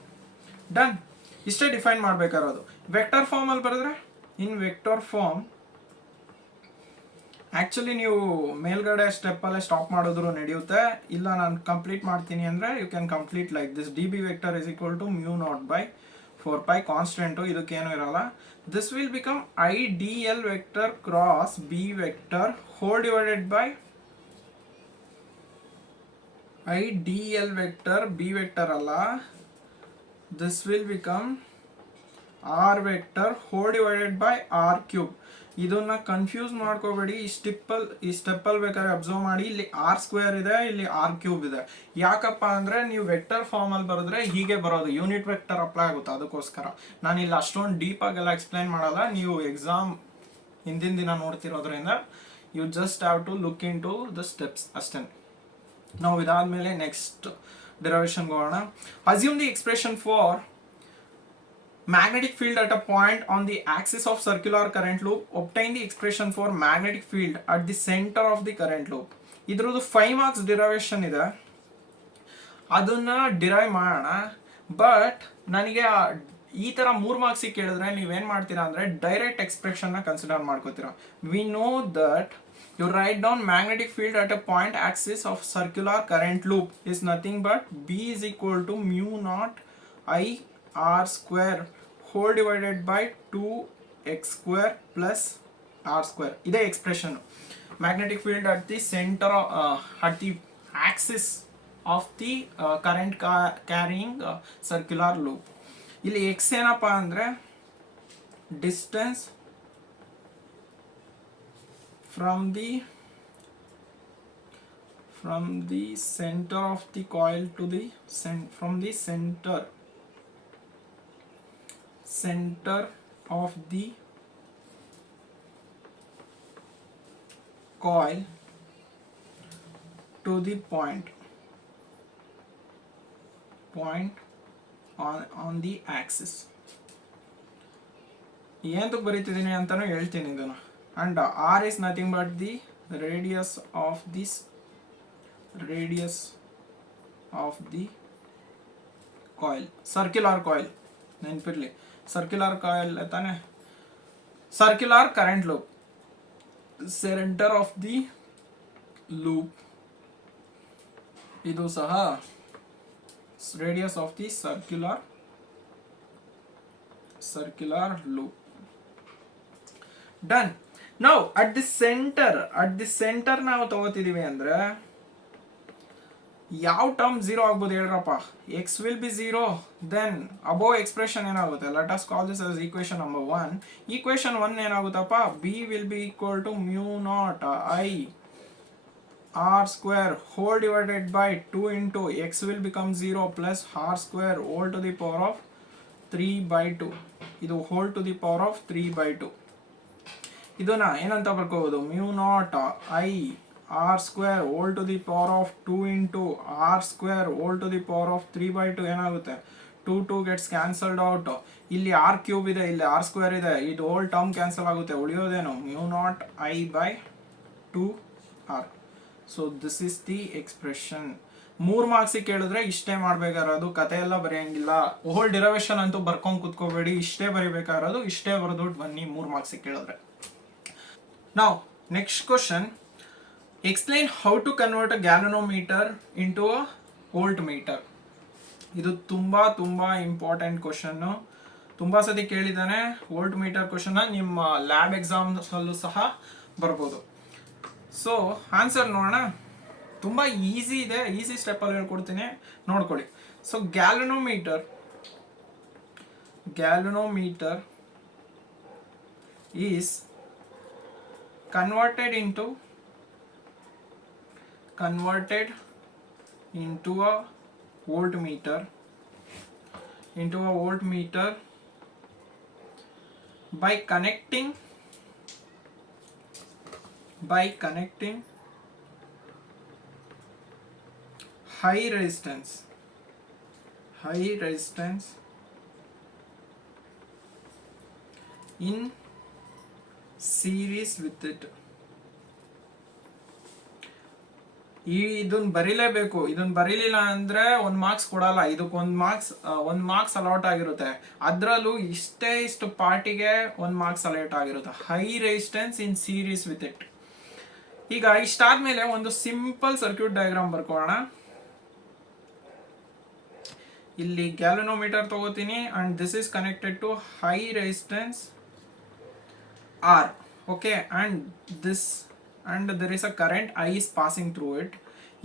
ಡನ್. ಇಷ್ಟೇ ಡಿಫೈನ್ ಮಾಡಬೇಕಾಗಿರೋದು. ವೆಕ್ಟರ್ ಫಾರ್ಮ್ ಅಲ್ಲಿ ಬರೆದ್ರೆ, ಇನ್ ವೆಕ್ಟರ್ ಫಾರ್ಮ್ ಆಕ್ಚುಲಿ ನೀವು ಮೇಲ್ಗಡೆ ಸ್ಟೆಪ್ಪಲ್ಲೇ ಸ್ಟಾಪ್ ಮಾಡಿದ್ರು ನಡೆಯುತ್ತೆ. ಇಲ್ಲ ನಾನು ಕಂಪ್ಲೀಟ್ ಮಾಡ್ತೀನಿ ಅಂದರೆ you can complete like this. D B vector is equal to μ0/4π constant, ಇದಕ್ಕೇನು ಇರಲ್ಲ. This will become I D L vector cross B vector whole divided by I D L vector B vector ಅಲ್ಲ, this will become r vector whole divided by r³. ಇದನ್ನ confuse ಮಾಡ್ಕೋಬೇಡಿ. ಈ ಸ್ಟೆಪ್ಪಲ್ಲಿ ಬೇಕಾದ್ರೆ observe ಮಾಡಿ, ಇಲ್ಲಿ r² ಇದೆ, ಇಲ್ಲಿ r³ ಇದೆ. ಯಾಕಪ್ಪ ಅಂದ್ರೆ ನೀವು ವೆಕ್ಟರ್ ಫಾರ್ಮ್ ಅಲ್ಲಿ ಬರೆದ್ರೆ ಹೀಗೆ ಬರೋದು, ಯೂನಿಟ್ ವೆಕ್ಟರ್ ಅಪ್ಲೈ ಆಗುತ್ತೆ. ಅದಕ್ಕೋಸ್ಕರ ನಾನು ಇಲ್ಲಿ ಅಷ್ಟೊಂದು ಡೀಪ್ ಆಗೆಲ್ಲ ಎಕ್ಸ್ಪ್ಲೈನ್ ಮಾಡಲ್ಲ. ನೀವು ಎಕ್ಸಾಮ್ ಹಿಂದಿನ ದಿನ ನೋಡ್ತಿರೋದ್ರಿಂದ you just have to look into the steps ಅಷ್ಟೇ. ನಾವು ಇದಾದ್ಮೇಲೆ ನೆಕ್ಸ್ಟ್ derivation ಹೋಗೋಣ. Assume the expression for magnetic field at a point on the axis of circular current loop. Obtain the expression for magnetic field at the center of the current loop. ಇದ್ರದ್ದು 5 marks derivation ಇದೆ, ಅದನ್ನ derive ಮಾಡೋಣ. But ನನಗೆ ಈ ಥರ 3 ಮಾರ್ಕ್ಸಿಗೆ ಕೇಳಿದ್ರೆ ನೀವೇನು ಮಾಡ್ತೀರಾ ಅಂದರೆ ಡೈರೆಕ್ಟ್ ಎಕ್ಸ್ಪ್ರೆಷನ್ನ ಕನ್ಸಿಡರ್ ಮಾಡ್ಕೋತೀರಾ. We know that you write down magnetic field at a point axis of circular current loop is nothing but B is equal to μ0 I r² whole divided by 2x² plus r². ಇದೇ expression. Magnetic field at the center at the axis of the current carrying circular loop. ಇಲ್ಲಿ x ಏನಪ್ಪ ಅಂದರೆ distance from the center of the coil to the from the center of the coil to the point on the axis. ಏನಕ್ಕೆ ಬರೀತಿದ್ದೀನಿ ಅಂತಾನು ಹೇಳ್ತೀನಿ ಇದನ್ನು. And r is nothing but the radius of the coil, circular coil. ನೆನಪಿರ್ಲಿ, circular coil ತಾನೆ, circular current loop. Center of the loop ಇದು ಸಹ radius of the circular loop. Done. Now at the center ನಾವು ತಗೋತಿದೀವಿ ಅಂದ್ರೆ ಯಾವ term 0 ಆಗ್ಬೋದು ಹೇಳ್ರಪ್ಪ? x will be 0, then above expression ಏನಾಗುತ್ತೆ? Let us call this as equation number 1. equation 1 ಏನಾಗುತ್ತಪ್ಪ? b will be equal to mu naught I r square whole divided by 2 into x will become 0 plus r square whole to the power of 3 by 2. ಇದು whole to the power of 3 by 2. ಇದನ್ನ ಏನಂತ ಬರ್ಕೋಬಹುದು? mu naught I r square whole to the power of 2 into r square whole to the power of 3 by 2 ಏನಾಗುತ್ತೆ? 2 gets cancelled out. ಇಲ್ಲಿ r cube ಇದೆ, ಇಲ್ಲಿ r square ಇದೆ, ಇದು whole term cancel ಆಗುತ್ತೆ. ಉಳಿಯೋದೇನು? mu naught I by 2r. So this is the expression. 3 ಮಾರ್ಕ್ಸಿಗೆ ಕೇಳಿದ್ರೆ ಇಷ್ಟೇ ಮಾಡ್ಬೇಕಾಗಿರೋದು, ಕತೆ ಎಲ್ಲ ಬರೆಯಂಗಿಲ್ಲ. ಹೋಲ್ ಡಿರವೇಶನ್ ಅಂತೂ ಬರ್ಕೊಂಡ್ ಕುತ್ಕೋಬೇಡಿ, ಇಷ್ಟೇ ಬರಿಬೇಕಾಗಿರೋದು, ಇಷ್ಟೇ ಬರೆದ್ಬಿಟ್ಟು ಬನ್ನಿ 3 ಮಾರ್ಕ್ಸಿಗೆ ಕೇಳಿದ್ರೆ. ನಾವು next question, explain how to convert a galvanometer into a volt meter. ಇದು ತುಂಬಾ ತುಂಬಾ ಇಂಪಾರ್ಟೆಂಟ್ ಕ್ವಶನ್, ತುಂಬಾ ಸತಿ ಕೇಳಿದ್ದಾನೆ. ವೋಲ್ಟ್ ಮೀಟರ್ ಕ್ವಶನ್ ನಿಮ್ಮ ಲ್ಯಾಬ್ ಎಕ್ಸಾಮ್ಸ್ ಅಲ್ಲೂ ಸಹ ಬರ್ಬೋದು. ಸೊ ಆನ್ಸರ್ ನೋಡೋಣ. ತುಂಬ ಈಸಿ ಇದೆ, ಈಸಿ ಸ್ಟೆಪ್ಪಲ್ಲಿ ಹೇಳ್ಕೊಡ್ತೀನಿ, ನೋಡ್ಕೊಳ್ಳಿ. So galvanometer is converted into a voltmeter by connecting high resistance in series with it. ಇದನ್ನ ಬರೀಲೇಬೇಕು. ಇದನ್ನ ಬರೀಲಿಲ್ಲ ಅಂದ್ರೆ 1 ಮಾರ್ಕ್ಸ್ ಕೊಡಲ್ಲ. ಇದಕ್ಕೆ 1 ಮಾರ್ಕ್ಸ್ ಅಲಾಟ್ ಆಗಿರುತ್ತೆ. ಅದರಲ್ಲೂ ಇಷ್ಟು ಪಾರ್ಟಿಗೆ 1 ಮಾರ್ಕ್ಸ್ ಅಲಾಟ್ ಆಗಿರುತ್ತೆ. High resistance in series with it. ಈಗ ಇಷ್ಟಾದ್ಮೇಲೆ ಒಂದು ಸಿಂಪಲ್ ಸರ್ಕ್ಯೂಟ್ ಡಯಾಗ್ರಾಮ್ ಬರ್ಕೋಣ. ಇಲ್ಲಿ ಗ್ಯಾಲನೋಮೀಟರ್ ತಗೋತೀನಿ and this is connected to high resistance R. Okay, and there is a current I is passing through it.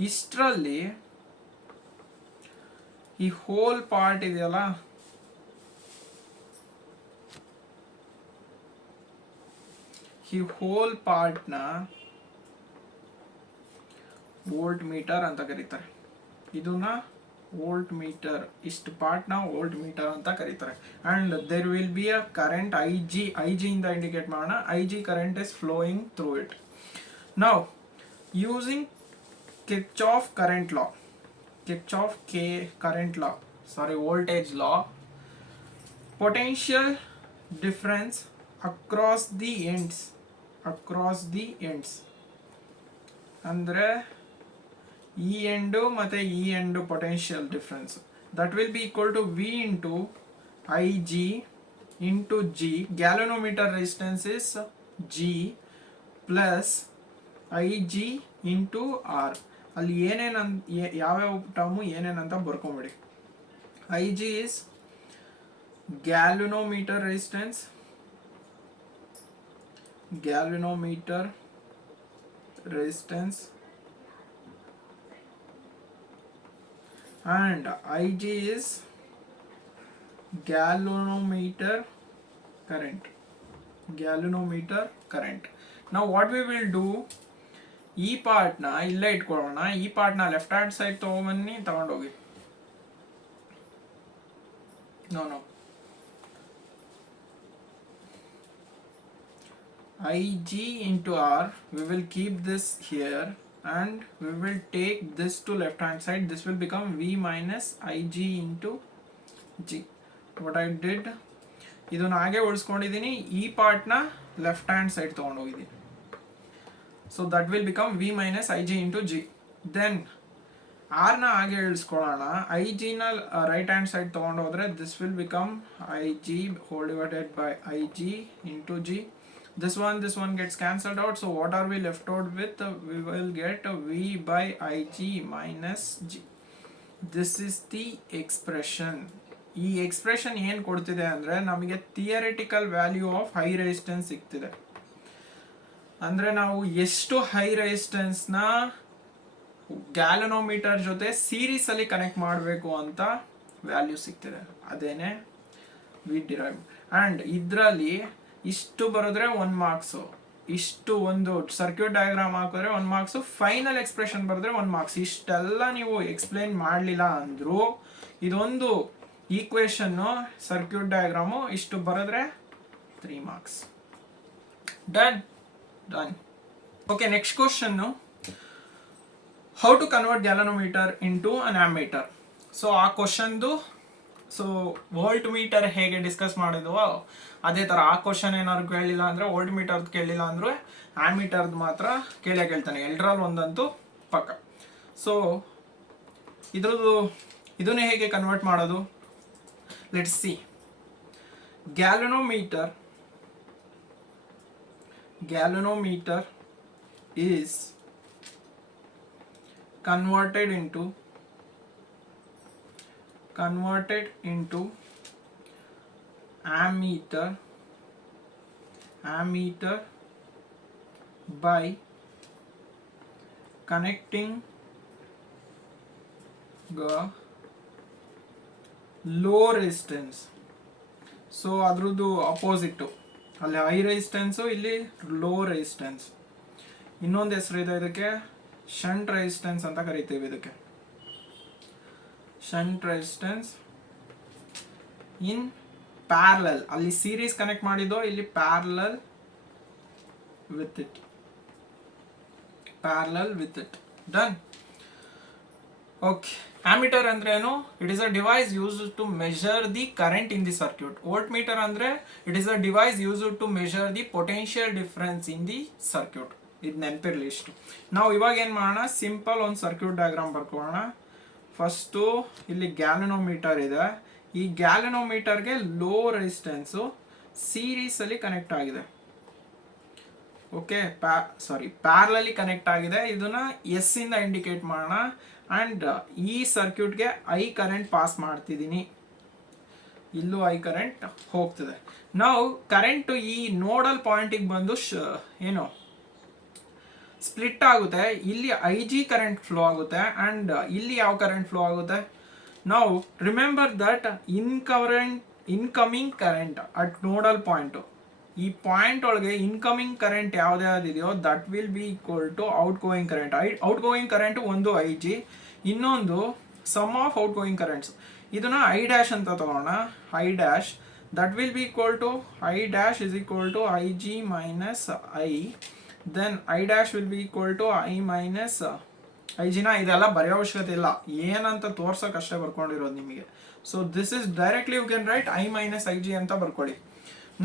ಇಷ್ಟರಲ್ಲಿ ಈ hole part ಇದೆಯಲ್ಲ, ಈ hole ಪಾರ್ಟ್ನ volt meter ಅಂತ ಕರೀತಾರೆ. ಇದನ್ನ ವೋಲ್ಟ್ ಮೀಟರ್, ಇಷ್ಟು ಪಾರ್ಟ್ನ ವೋಲ್ಟ್ ಮೀಟರ್ ಅಂತ ಕರೀತಾರೆ. And there will be a current I G ಇಂದ ಇಂಡಿಕೇಟ್ ಮಾಡೋಣ. I G current is flowing through it. Now using Kirchhoff voltage law, potential difference across the ends ಅಂದ್ರೆ ಈ ಎಂಡು ಮತ್ತೆ ಈ end potential difference, that will be equal to V into I G into G. Galvanometer resistance is G plus I G into R. ಅಲ್ಲಿ ಯಾವ್ಯಾವ term ಏನೇನಂತ ಬರ್ಕೊಂಬಿಡಿ. I G is galvanometer resistance and Ig is galvanometer current. Now what we will do, ಈ part ನ ಇಲ್ಲೇ ಇಟ್ಕೊಳ್ಳೋಣ. ಈ part ನ ಲೆಫ್ಟ್ ಹ್ಯಾಂಡ್ ಸೈಡ್ ತಗೊಂಡೋಗಿ. No Ig into R, we will keep this here and we will take this to left hand side. This will become V minus Ig into G. What I did, ಇದನ್ನ ಹಾಗೆ ಉಳಿಸ್ಕೊಂಡಿದ್ದೀನಿ. ಈ ಪಾರ್ಟ್ನ left hand side ತೊಗೊಂಡೋಗಿದ್ದೀನಿ. So that will become V minus Ig into G. Then ಆರ್ನ ಹಾಗೆ ಇಳಿಸ್ಕೊಳ್ಳೋಣ. I ಜಿನ ರೈಟ್ ಹ್ಯಾಂಡ್ ಸೈಡ್ ತೊಗೊಂಡೋದ್ರೆ this will become I G whole divided by I G into G. this one gets cancelled out. So what are we left out with? We will get V by Ig minus G. This is the expression. ಈ expression ಏನು ಕೊಡ್ತಿದೆ ಅಂದರೆ ನಮಗೆ theoretical value of high resistance ಸಿಗ್ತಿದೆ. ಅಂದರೆ ನಾವು ಎಷ್ಟು high ರೆಸಿಸ್ಟೆನ್ಸ್ನ galvanometer ಜೊತೆ ಸೀರೀಸಲ್ಲಿ ಕನೆಕ್ಟ್ ಮಾಡಬೇಕು ಅಂತ ವ್ಯಾಲ್ಯೂ ಸಿಗ್ತಿದೆ. ಅದೇನೆ ವಿ ಡಿರೈವ್. ಆ್ಯಂಡ್ ಇದರಲ್ಲಿ ಇಷ್ಟು ಬರೆದ್ರೆ 1 ಮಾರ್ಕ್ಸು, ಇಷ್ಟು ಒಂದು ಸರ್ಕ್ಯೂಟ್ ಡಯಾಗ್ರಾಮ್ ಹಾಕಿದ್ರೆ 1 ಮಾರ್ಕ್ಸು, ಫೈನಲ್ ಎಕ್ಸ್ಪ್ರೆಷನ್ ಬರೆದ್ರೆ 1 ಮಾರ್ಕ್ಸ್. ಇಷ್ಟೆಲ್ಲ ನೀವು ಎಕ್ಸ್ಪ್ಲೇನ್ ಮಾಡಲಿಲ್ಲ ಅಂದರೂ ಇದೊಂದು ಈಕ್ವೇಷನ್ನು ಸರ್ಕ್ಯೂಟ್ ಡಯಾಗ್ರಾಮು ಇಷ್ಟು ಬರೆದ್ರೆ 3 marks. Done. Okay, next question, how to convert galvanometer into an ammeter. So ಆ ಕ್ವಶನ್ದು ವೋಲ್ಟ್ ಮೀಟರ್ ಹೇಗೆ ಡಿಸ್ಕಸ್ ಮಾಡಿದ್ವೋ ಅದೇ ಥರ ಆ ಕ್ವಶನ್ ಏನಾದ್ರು ಕೇಳಿಲ್ಲ ಅಂದರೆ, ವೋಲ್ಟ್ ಮೀಟರ್ದು ಕೇಳಿಲ್ಲ ಅಂದರೆ ಆಮ್ಮೀಟರ್ದು ಮಾತ್ರ ಕೇಳ್ತಾನೆ. ಎಲ್ಲರಲ್ಲಿ ಒಂದಂತೂ ಪಕ್ಕ. ಸೊ ಇದನ್ನೇ ಹೇಗೆ ಕನ್ವರ್ಟ್ ಮಾಡೋದು, let's see. Galvanometer is converted into ammeter by connecting the low resistance. So ಅದ್ರದ್ದು ಅಪೋಸಿಟ್ಟು, ಅಲ್ಲಿ ಹೈ ರೆಸಿಸ್ಟೆನ್ಸು, ಇಲ್ಲಿ ಲೋ ರೆಸಿಸ್ಟೆನ್ಸ್. ಇನ್ನೊಂದು ಹೆಸರು ಇದೆ ಇದಕ್ಕೆ, ಶಂಟ್ ರೆಸಿಸ್ಟೆನ್ಸ್ ಅಂತ ಕರಿತೀವಿ ಇದಕ್ಕೆ. ಶಂಟ್ ರೆಸಿಸ್ಟೆನ್ಸ್ ಇನ್ ಪ್ಯಾರಲಲ್, ಅಲ್ಲಿ ಸೀರೀಸ್ ಕನೆಕ್ಟ್ ಮಾಡಿದ್ದು, ಇಲ್ಲಿ parallel with it. Done. Okay, ammeter ಅಂದ್ರೆ ಏನು? It is a device used to measure the current in the circuit. Volt meter ಅಂದ್ರೆ it is a device used to measure the potential difference in the circuit. ಇದು ನೆನಪಿರ್ಲಿ ಇಷ್ಟು. ನಾವು ಇವಾಗ ಏನು ಮಾಡೋಣ, ಸಿಂಪಲ್ ಒಂದು ಸರ್ಕ್ಯೂಟ್ ಡಯಾಗ್ರಾಮ್ ಬರ್ಕೊಳ್ಳೋಣ. ಫಸ್ಟು ಇಲ್ಲಿ ಗ್ಯಾಲನೋಮೀಟರ್ ಇದೆ. ಈ ಗ್ಯಾಲನೋಮೀಟರ್ಗೆ ಲೋ ರೆಸಿಸ್ಟೆನ್ಸು ಸೀರೀಸಲ್ಲಿ ಕನೆಕ್ಟ್ ಆಗಿದೆ. ಓಕೆ, ಪ್ಯಾರಲಲ್ಲಿ ಕನೆಕ್ಟ್ ಆಗಿದೆ. ಇದನ್ನ ಎಸ್ ಇಂದ ಇಂಡಿಕೇಟ್ ಮಾಡೋಣ. ಆ್ಯಂಡ್ ಈ ಸರ್ಕ್ಯೂಟ್ಗೆ ಐ ಕರೆಂಟ್ ಪಾಸ್ ಮಾಡ್ತಿದ್ದೀನಿ. ಇಲ್ಲೂ ಐ ಕರೆಂಟ್ ಹೋಗ್ತದೆ. ನಾವು ಕರೆಂಟು ಈ ನೋಡಲ್ ಪಾಯಿಂಟಿಗೆ ಬಂದು ಸ್ಪ್ಲಿಟ್ ಆಗುತ್ತೆ. ಇಲ್ಲಿ ಐ ಜಿ ಕರೆಂಟ್ ಫ್ಲೋ ಆಗುತ್ತೆ ಆ್ಯಂಡ್ ಇಲ್ಲಿ ಯಾವ ಕರೆಂಟ್ ಫ್ಲೋ ಆಗುತ್ತೆ. ನಾವು remember that incoming current at nodal point, ಈ ಪಾಯಿಂಟ್ ಒಳಗೆ ಇನ್ಕಮಿಂಗ್ ಕರೆಂಟ್ ಯಾವುದ್ಯಾವ್ದಿದೆಯೋ that will be equal to outgoing current. Outgoing current ಒಂದು ಐ ಜಿ, ಇನ್ನೊಂದು sum of outgoing currents. ಇದನ್ನ ಐ ಡ್ಯಾಶ್ ಅಂತ ತಗೋಣ. I dash that will be equal to I dash is equal to I G minus I. Then I dash will be equal to I minus I ಜಿನ ಇದೆಲ್ಲ ಬರೆಯೋ ಅವಶ್ಯಕತೆ ಇಲ್ಲ, ಏನಂತ ತೋರ್ಸೋಕೆ ಅಷ್ಟೇ ಬರ್ಕೊಂಡಿರೋದು ನಿಮಗೆ. So this is directly you can write I minus I G ಅಂತ ಬರ್ಕೊಳ್ಳಿ.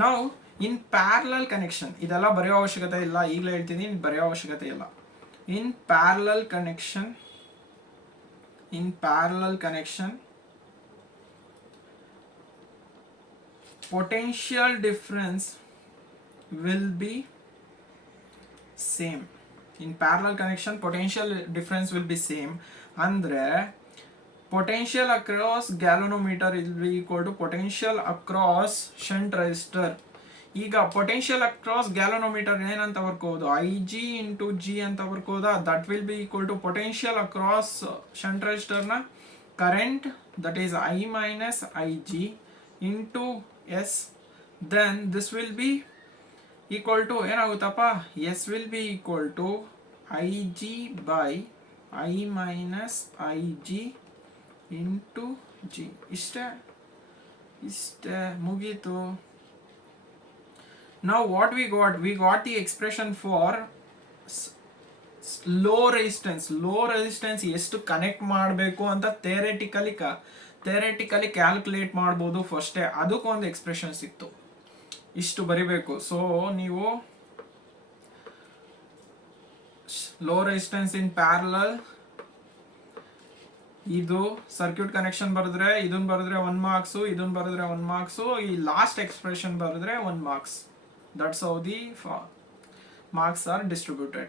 ನಾವು ಇನ್ ಪ್ಯಾರಲಲ್ ಕನೆಕ್ಷನ್ ಇದೆಲ್ಲ ಬರೆಯೋ ಅವಶ್ಯಕತೆ ಇಲ್ಲ, ಈಗಲೇ ಹೇಳ್ತೀನಿ, ಬರೆಯೋ ಅವಶ್ಯಕತೆ ಇಲ್ಲ. In parallel connection potential difference will be same. In parallel connection potential difference will be same. Andre potential across galvanometer will be equal to potential across shunt resistor. ಈಗ ಪೊಟೆನ್ಷಿಯಲ್ ಅಕ್ರಾಸ್ ಗ್ಯಾಲನೋಮೀಟರ್ ಏನಂತ ಬರ್ಕೋದು, I G into G ಅಂತ ಬರ್ಕೋದಾ. That will be equal to potential across shunt ರೆಸಿಸ್ಟರ್ನ current, that is I minus I G into S. Then this will be equal to ಏನಾಗುತ್ತಪ್ಪ, S will be equal to I G by I minus I G into G. ಇಷ್ಟೇ ಮುಗೀತು. Now what we got the expression for low resistance ಎಷ್ಟು connect ಮಾಡಬೇಕು ಅಂತ ಥಿಯರೆಟಿಕಲಿ calculate ಮಾಡ್ಬೋದು ಫಸ್ಟೇ. ಅದಕ್ಕೊಂದು expression ಸಿಕ್ತು, ಇಷ್ಟು ಬರಿಬೇಕು. ಸೊ ನೀವು ಲೋ ರೆಸಿಸ್ಟೆನ್ಸ್ ಇನ್ ಪ್ಯಾರಲಲ್, ಇದು ಸರ್ಕ್ಯೂಟ್ ಕನೆಕ್ಷನ್ ಬರೆದ್ರೆ ಇದನ್ನ ಬರೆದ್ರೆ 1 ಮಾರ್ಕ್ಸು, ಇದನ್ನ ಬರೆದ್ರೆ 1 ಮಾರ್ಕ್ಸು, ಈ ಲಾಸ್ಟ್ ಎಕ್ಸ್ಪ್ರೆಷನ್ ಬರೆದ್ರೆ 1 marks. That's how the marks are distributed.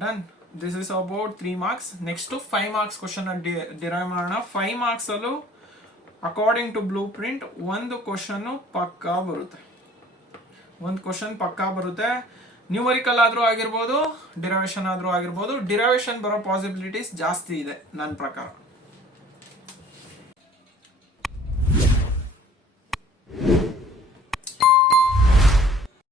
Done. This is about 3 marks. Next to 5 marks question derive ಮಾಡೋಣ. 5 marks ಅಲ್ಲೂ ಅಕಾರ್ಡಿಂಗ್ ಟು ಬ್ಲೂ ಪ್ರಿಂಟ್ ಒಂದು ಕ್ವಶನ್ ಪಕ್ಕಾ ಬರುತ್ತೆ. ಒಂದು ಕ್ವಶನ್ ಪಕ್ಕಾ ಬರುತ್ತೆ. ನ್ಯೂಮರಿಕಲ್ ಆದ್ರೂ ಆಗಿರ್ಬೋದು, ಡಿರೈವೇಶನ್ ಆದ್ರೂ ಆಗಿರ್ಬೋದು. ಡಿರೈವೇಶನ್ ಬರೋ ಪಾಸಿಬಿಲಿಟೀಸ್ ಜಾಸ್ತಿ ಇದೆ ನನ್ನ ಪ್ರಕಾರ.